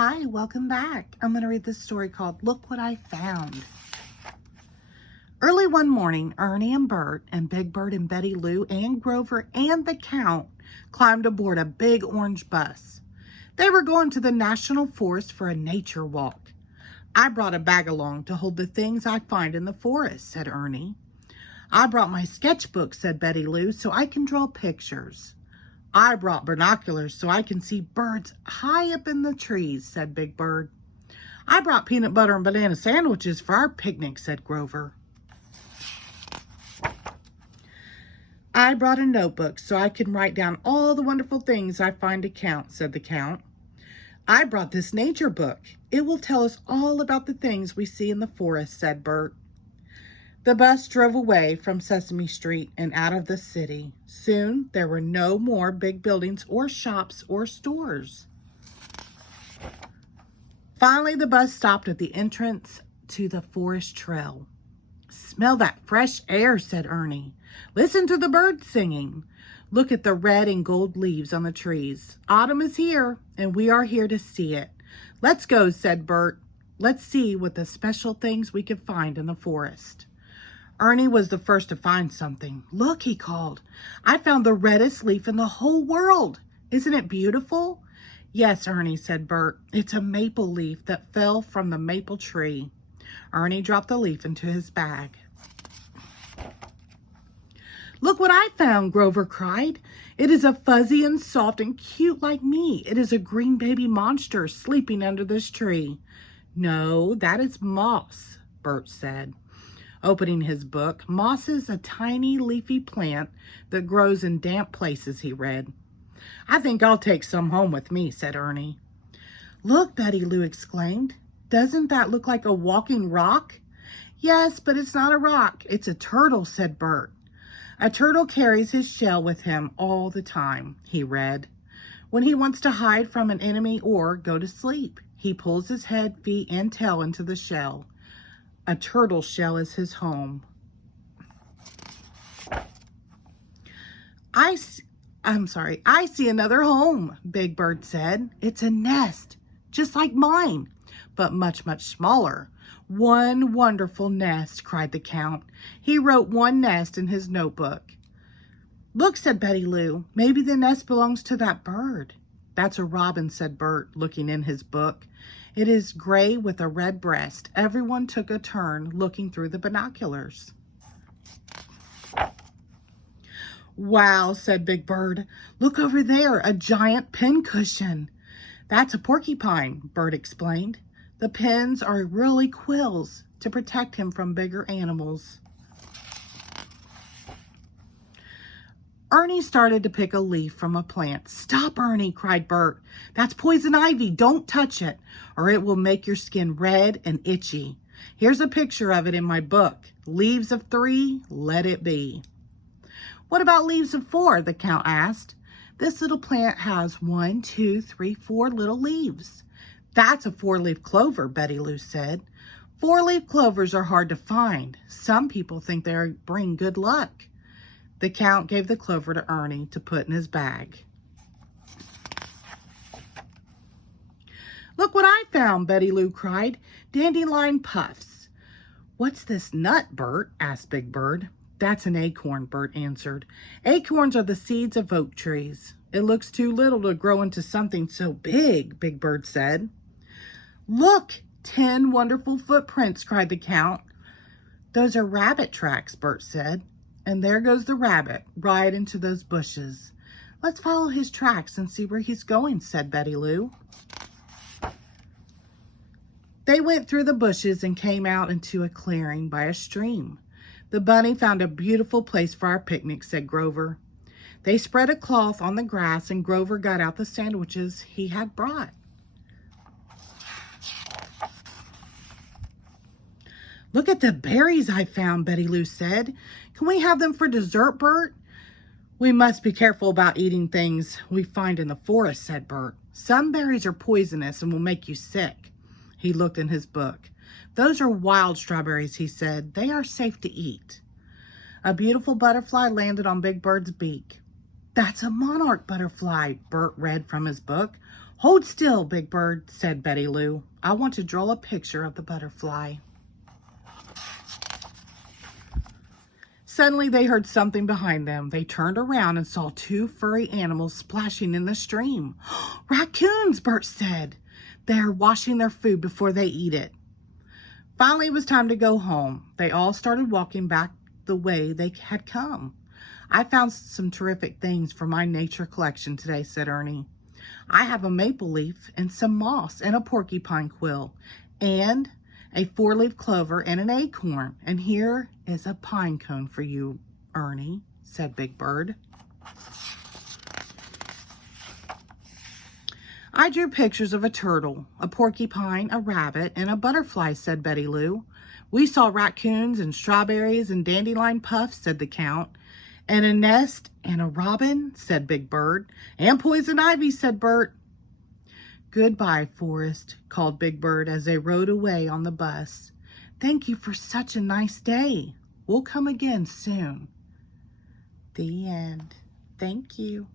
Hi, welcome back. I'm going to read this story called Look What I Found. Early one morning, Ernie and Bert and Big Bird and Betty Lou and Grover and the Count climbed aboard a big orange bus. They were going to the National Forest for a nature walk. I brought a bag along to hold the things I find in the forest, said Ernie. I brought my sketchbook, said Betty Lou, so I can draw pictures. I brought binoculars so I can see birds high up in the trees, said Big Bird. I brought peanut butter and banana sandwiches for our picnic, said Grover. I brought a notebook so I can write down all the wonderful things I find to count, said the Count. I brought this nature book. It will tell us all about the things we see in the forest, said Bert. The bus drove away from Sesame Street and out of the city. Soon, there were no more big buildings or shops or stores. Finally, the bus stopped at the entrance to the forest trail. Smell that fresh air, said Ernie. Listen to the birds singing. Look at the red and gold leaves on the trees. Autumn is here, and we are here to see it. Let's go, said Bert. Let's see what the special things we can find in the forest. Ernie was the first to find something. Look, he called. I found the reddest leaf in the whole world. Isn't it beautiful? Yes, Ernie, said Bert. It's a maple leaf that fell from the maple tree. Ernie dropped the leaf into his bag. Look what I found, Grover cried. It is a fuzzy and soft and cute like me. It is a green baby monster sleeping under this tree. No, that is moss, Bert said. Opening his book, moss is a tiny leafy plant that grows in damp places, he read. I think I'll take some home with me, said Ernie. Look, Betty Lou exclaimed. Doesn't that look like a walking rock? Yes, but it's not a rock. It's a turtle, said Bert. A turtle carries his shell with him all the time, he read. When he wants to hide from an enemy or go to sleep, he pulls his head, feet, and tail into the shell. A turtle shell is his home. I see another home, Big Bird said. It's a nest, just like mine, but much, much smaller. One wonderful nest, cried the Count. He wrote one nest in his notebook. Look, said Betty Lou, maybe the nest belongs to that bird. That's a robin, said Bert, looking in his book. It is gray with a red breast. Everyone took a turn looking through the binoculars. Wow, said Big Bird. Look over there, a giant pincushion. That's a porcupine, Bert explained. The pins are really quills to protect him from bigger animals. Ernie started to pick a leaf from a plant. Stop, Ernie, cried Bert. That's poison ivy. Don't touch it, or it will make your skin red and itchy. Here's a picture of it in my book. Leaves of 3, let it be. What about leaves of 4? The Count asked. This little plant has 1, 2, 3, 4 little leaves. That's a 4-leaf clover, Betty Lou said. 4-leaf clovers are hard to find. Some people think they bring good luck. The Count gave the clover to Ernie to put in his bag. Look what I found, Betty Lou cried. Dandelion puffs. What's this nut, Bert? Asked Big Bird. That's an acorn, Bert answered. Acorns are the seeds of oak trees. It looks too little to grow into something so big, Big Bird said. Look, 10 wonderful footprints, cried the Count. Those are rabbit tracks, Bert said. And there goes the rabbit, right into those bushes. Let's follow his tracks and see where he's going, said Betty Lou. They went through the bushes and came out into a clearing by a stream. The bunny found a beautiful place for our picnic, said Grover. They spread a cloth on the grass and Grover got out the sandwiches he had brought. Look at the berries I found, Betty Lou said. Can we have them for dessert, Bert? We must be careful about eating things we find in the forest, said Bert. Some berries are poisonous and will make you sick. He looked in his book. Those are wild strawberries, he said. They are safe to eat. A beautiful butterfly landed on Big Bird's beak. That's a monarch butterfly, Bert read from his book. Hold still, Big Bird, said Betty Lou. I want to draw a picture of the butterfly. Suddenly they heard something behind them. They turned around and saw two furry animals splashing in the stream. Raccoons, Bert said. They are washing their food before they eat it. Finally, it was time to go home. They all started walking back the way they had come. I found some terrific things for my nature collection today, said Ernie. I have a maple leaf and some moss and a porcupine quill and a four-leaf clover and an acorn. And here is a pine cone for you, Ernie, said Big Bird. I drew pictures of a turtle, a porcupine, a rabbit, and a butterfly, said Betty Lou. We saw raccoons and strawberries and dandelion puffs, said the Count. And a nest and a robin, said Big Bird. And poison ivy, said Bert. Goodbye, Forest, called Big Bird as they rode away on the bus. Thank you for such a nice day. We'll come again soon. The end. Thank you.